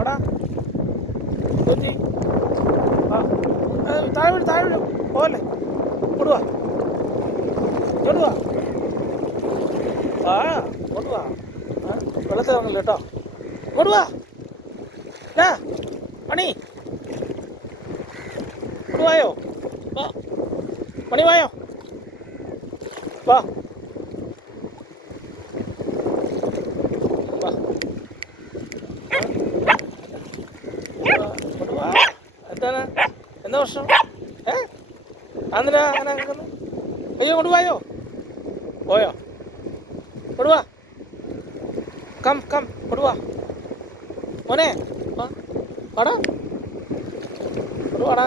വാടാ. തോറ്റി. ആ താഴെ വീട് താഴെ വീട് പോവല്ലേ. കൊടുവാ കൊടുവാ. ആ കൊടുവാ. വെള്ളത്തിൽ ഇറങ്ങില്ല കേട്ടോ. കൊടുവാ മണി. കൊടുവായോ. വാ മണി വായോ. വാ വാ കൊടുവാ. എന്താണ് എന്താ പ്രശ്നം? അന്നിനാ അങ്ങനെ കേൾക്കുന്നു. അയ്യോ കൊടുവായോ. പോയോ. കൊടുവാ. കം കം കൊടുവാ മോനെ. വാടാ കൊടുവാടാ.